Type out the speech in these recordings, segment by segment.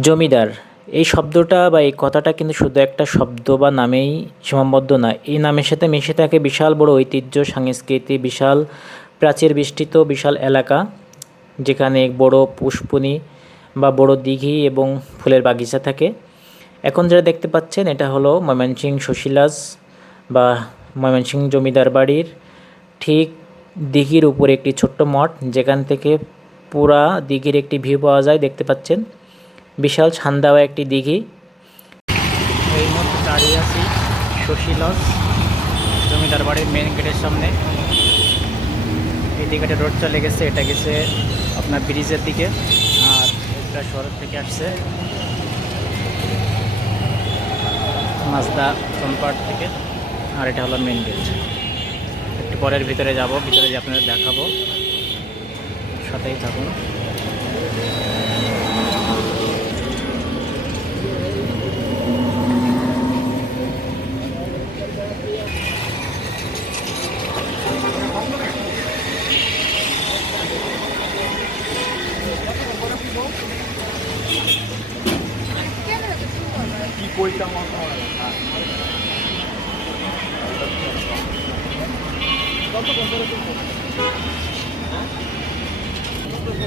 জমিদার এই শব্দটা বা এই কথাটা কিন্তু শুধু একটা শব্দ বা নামেই সীমাবদ্ধ না। এই নামের সাথে মিশে থাকে বিশাল বড় ঐতিহ্য, সংস্কৃতি, বিশাল প্রাচীর বেষ্টিত বিশাল এলাকা, যেখানে বড় পুষ্পনী বা বড় দিঘি এবং ফুলের বাগিচা থাকে। এখন যেটা দেখতে পাচ্ছেন এটা হলো ময়মনসিংহ শশীলাজ বা ময়মনসিংহ জমিদার বাড়ির ঠিক দিঘির উপরে একটি ছোট্ট মঠ, যেখান থেকে পুরা দিঘির একটি ভিউ পাওয়া যায়। দেখতে পাচ্ছেন বিশাল ছান দেওয়া একটি দিঘি। এই মুহূর্তে দাঁড়িয়ে আছি শশী লজ জমিদার বাড়ির মেন গেটের সামনে। এই দিকে রোড চলে গেছে, এটা গেছে আপনার ব্রিজের দিকে, আর এটা শহর থেকে আসছে মাজদা চম্পাট থেকে, আর এটা হলো মেন গেট। একটু পরের ভিতরে যাব, ভিতরে যে আপনাদের দেখাবো, সাথেই থাকুন।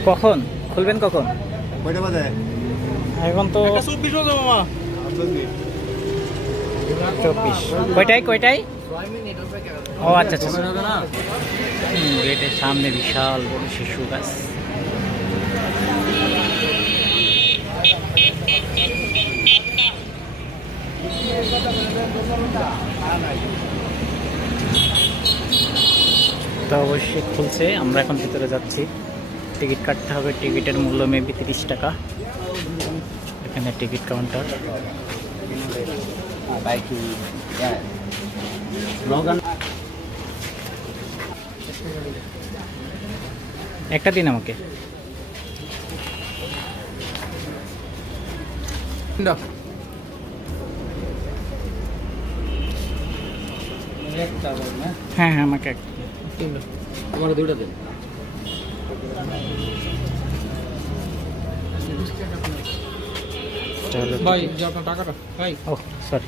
কখন খুলবেন, কখন? কয়টা বাজে? এখন তো 24 বাজে মামা। 24। কয়টায় কয়টায়? ও আচ্ছা আচ্ছা। গেটের সামনে বিশাল বড় শিশু গাছ। তো অবশ্যই খুলছে, আমরা এখন ভিতরে যাচ্ছি। টিকিট কাটতে হবে, টিকিটের মূল্য মেবি 30 টাকা। এখানে টিকিট কাউন্টার। একটা দিন আমাকে হ্যাঁ হ্যাঁ আমাকে আমার দুইটা দিন। ভাই যে আপনার টাকাটা ভাই। ও সরি।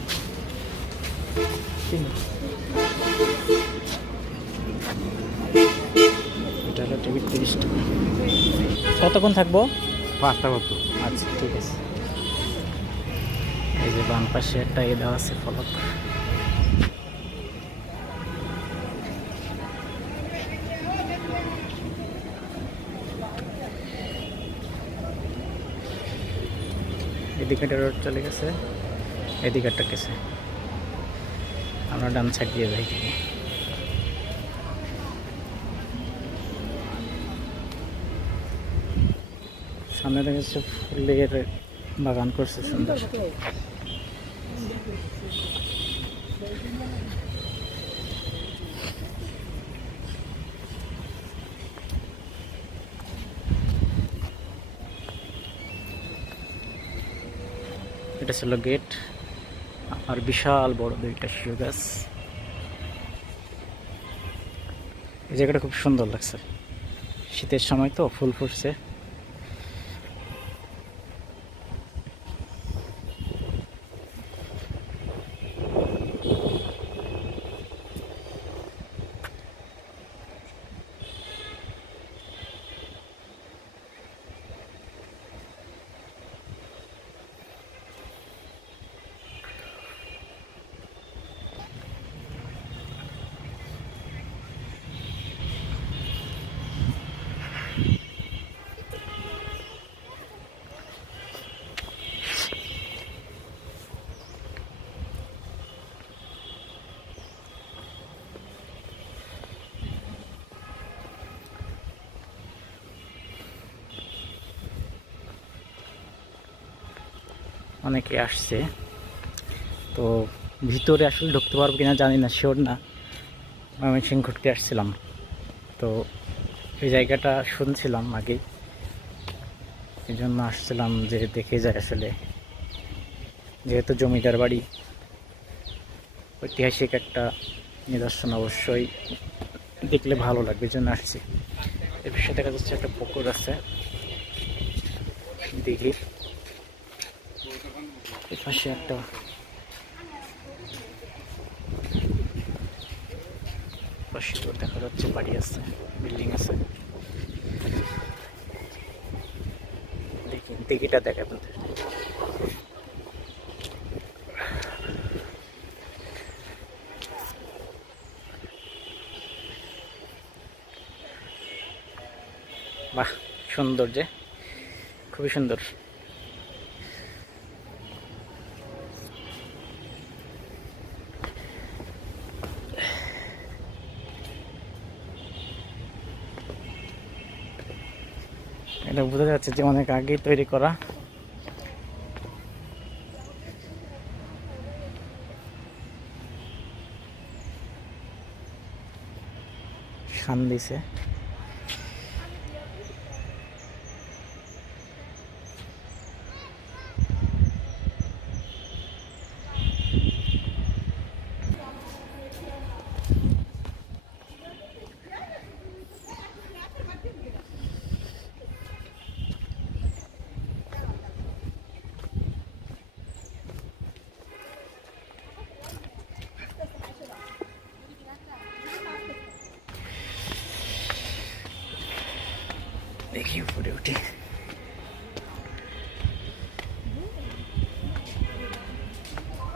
এটা হলো টিকিট 30 টাকা। কতক্ষণ থাকবো? 5টা কত? আচ্ছা ঠিক আছে। এই যে বাম পাশে একটা দেওয়া আছে ফলক। এদিকে রোড চলে গেছে, এদিকে গেছে। আমরা ডান সাইড দিয়ে যাই। সামনে দেখেছে ফুলের বাগান করছে সুন্দর। এটা ছিল গেট, আর বিশাল বড় দুইটা শিশু গাছ। এই জায়গাটা খুব সুন্দর লাগছে, শীতের সময় তো ফুল ফুটছে। অনেকে আসছে, তো ভিতরে আসলে ঢুকতে পারবো কিনা জানি না, শিওর না। ময়মনসিংহ ঘুরতে আসছিলাম, তো এই জায়গাটা শুনছিলাম আগেই, এই জন্য আসছিলাম যে দেখে যায় আসলে। যেহেতু জমিদার বাড়ি, ঐতিহাসিক একটা নিদর্শন, অবশ্যই দেখলে ভালো লাগবে, এই জন্য আসছি। এর বিষয়ে দেখা যাচ্ছে একটা পুকুর আছে দিঘির, এই পাশে একটা পাশে দেখা যাচ্ছে বাড়ি আছে, বিল্ডিং আছে। দেখি দিঘিটা দেখে আপনাদের। বাহ, সুন্দর, যে খুবই সুন্দর। এটা বোঝা যাচ্ছে যে অনেক আগে তৈরি করা। শান দিছে। দেখি উপরে উঠি।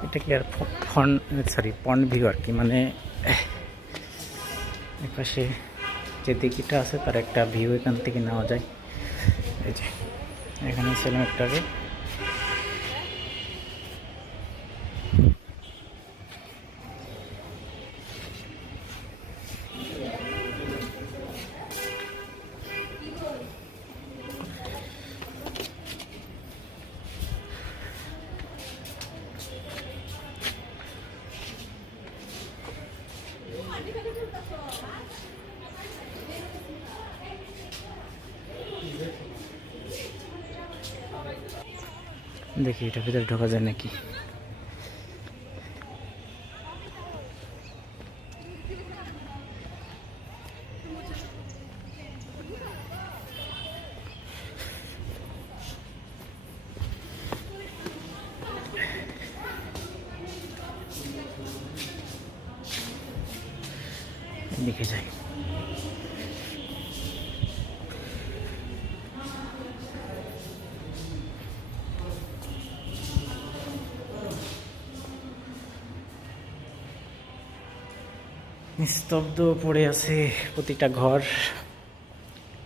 এটা কি আর পন্ড ভিউ আর কি, মানে এপাশে যে দিঘিটা আছে তার একটা ভিউ এখান থেকে নেওয়া যায়। এই যে এখানে ছিলাম একটু আগে। দেখি এটা ভিতরে ঢোকা যায় নাকি। দেখে যাই। নিস্তব্ধ পড়ে আছে প্রতিটা ঘর,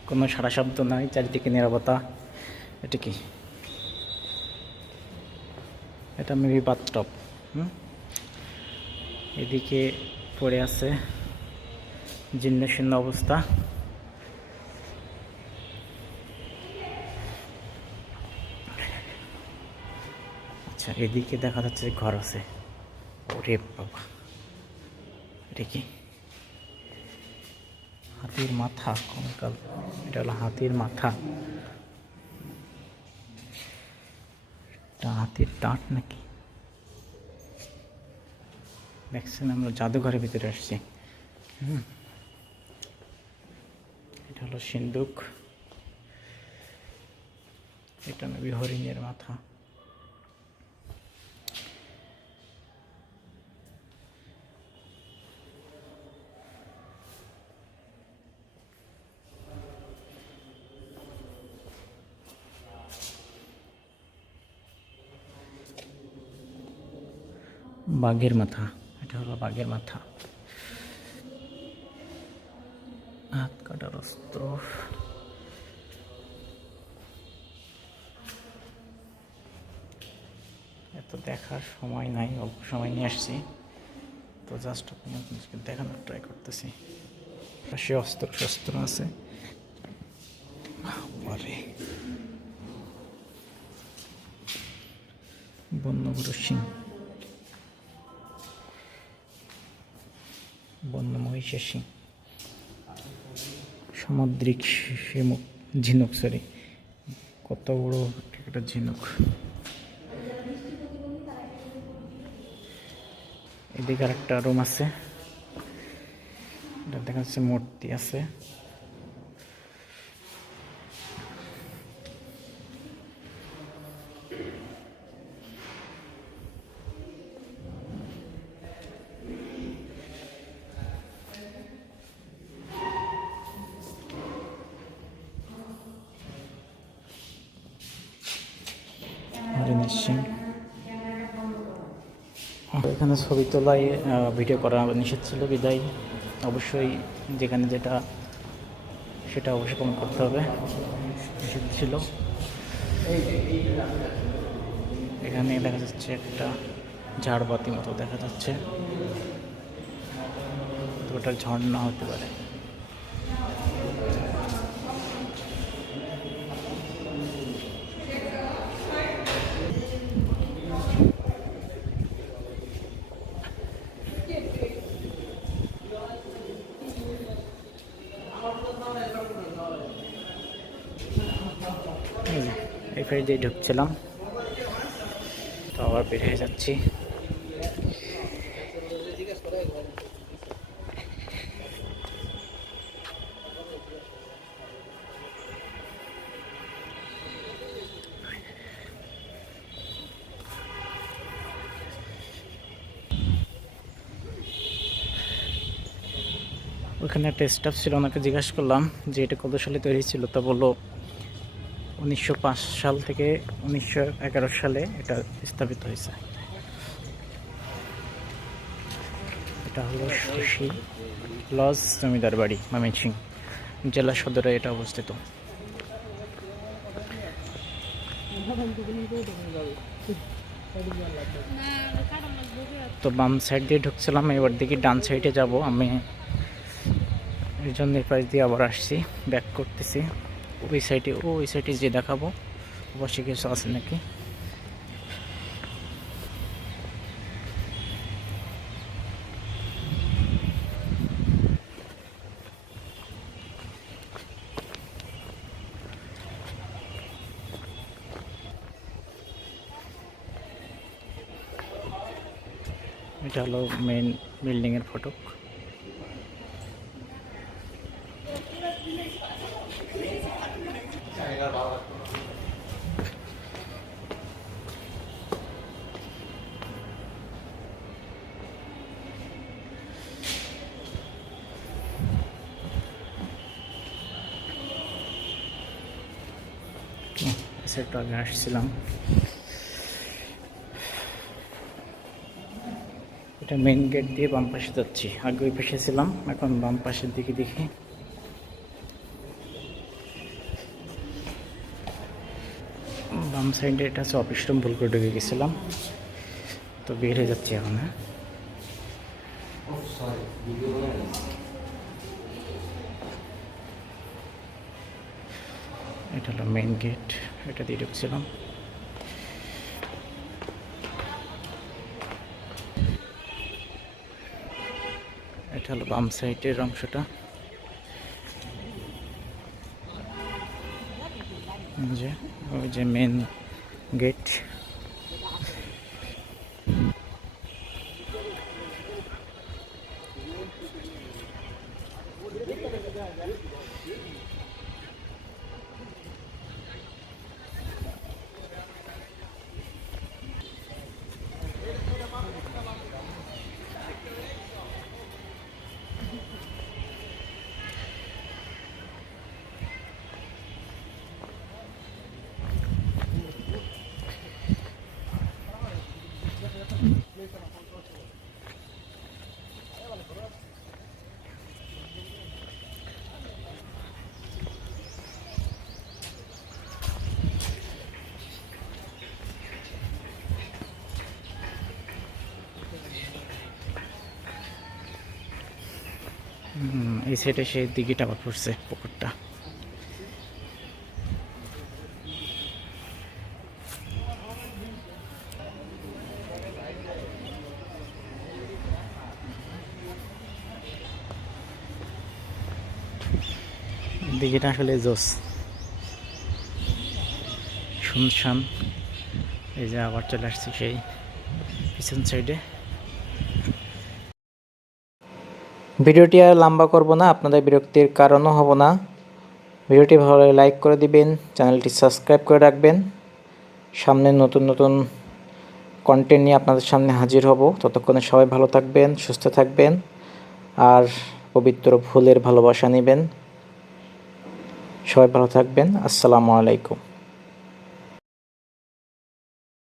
কোনো সারা শব্দ নাই, চারিদিকে নীরবতা। এটা কি? এটা মেবি বাথটব। এদিকে পড়ে আছে জীর্ণ শীর্ণ অবস্থা। আচ্ছা, এদিকে দেখা যাচ্ছে ঘর আছে। ওরে বাবা, এটা কি? হাতির মাথা, কঙ্কাল। এটা হলো হাতির মাথা। এটা হাতির দাঁত নাকি? দেখছেন, আমরা জাদুঘরের ভিতরে আসছি। এটা হলো সিন্দুক। এটা মেবি হরিণের মাথা। বাঘের মাথা। এটা হলো বাঘের মাথা। হাত কাটার অস্ত্র। এত দেখার সময় নাই, অল্প সময় নিয়ে আসছি তো জাস্ট আপনাদেরকে দেখানোর ট্রাই করতেছি। পাশে অস্ত্র শস্ত্র আছে। বন্যগুরু সিং, বন্য মহিষের সিং, সামুদ্রিক শামুক, ঝিনুক, সরি, কত বড় একটা ঝিনুক। এদিকে আর একটা রুম আছে, এটা দেখা যাচ্ছে মূর্তি আছে। মেশিন। এখানে ছবি তোলায় ভিডিও করা নিষেধ ছিল, বিদায় অবশ্যই যেখানে যেটা সেটা অবশ্যই প্রমাণ করতে হবে, নিষেধ ছিল। এখানে দেখা যাচ্ছে একটা ঝাড়বাতি মতো দেখা যাচ্ছে, ওটা ঝর্ণা হতে পারে। এই ফের দিয়ে ঢুকছিলাম, তো আবার বের হয়ে যাচ্ছি। ওখানে একটা স্টাফ ছিল, ওনাকে জিজ্ঞাসা করলাম যে এটা কত সালে তৈরি ছিল, তা বললো 1905 সাল থেকে 1911 সালে এটা স্থাপিত হয়েছে। এটা হলো শশী লজ জমিদার বাড়ি, ময়মনসিংহ জেলা সদরে এটা অবস্থিত। তো বাম সাইড দিয়ে ঢুকছিলাম, এবার দেখি ডান সাইডে যাব আমি, এই জন্য এই পাশ দিয়ে আবার আসছি, ব্যাক করতেছি। ওই সাইডে যে দেখাবো অবশ্যই কিছু আছে নাকি। এটা হলো মেন বিল্ডিংয়ের ফটক। একটু আগে আসছিলাম, এটা মেন গেট দিয়ে বাম পাশে যাচ্ছি, আগে ওই পাশে ছিলাম, এখন বাম পাশের দিকে দেখি। বাম সাইডে এটা হচ্ছে অফিস রুম, ভুল করে ঢুকে গেছিলাম, তো বের হয়ে যাচ্ছি এখন। হ্যাঁ, এটা হলো মেন গেট, এটা দিয়ে ঢুকছিলাম। এটা হলো বাম সাইডের অংশটা, যে ওই যে মেন গেট। এই সাইডে সেই দিঘিটা আবার পড়ছে, পুকুরটা। দিঘিটা আসলে জোস, শুনশান। এই যে আবার চলে আসছি সেই পিছন সাইডে। ভিডিওটি আর লম্বা করব না, আপনাদের বিরক্তির কারণও হব না। ভিডিওটি ভালো লাগলে লাইক করে দিবেন, চ্যানেলটি সাবস্ক্রাইব করে রাখবেন। সামনে নতুন নতুন কন্টেন্ট নিয়ে আপনাদের সামনে হাজির হব। ততক্ষণে সবাই ভালো থাকবেন, সুস্থ থাকবেন, আর পবিত্র ফুলের ভালোবাসা নেবেন। সবাই ভালো থাকবেন। আসসালামু আলাইকুম।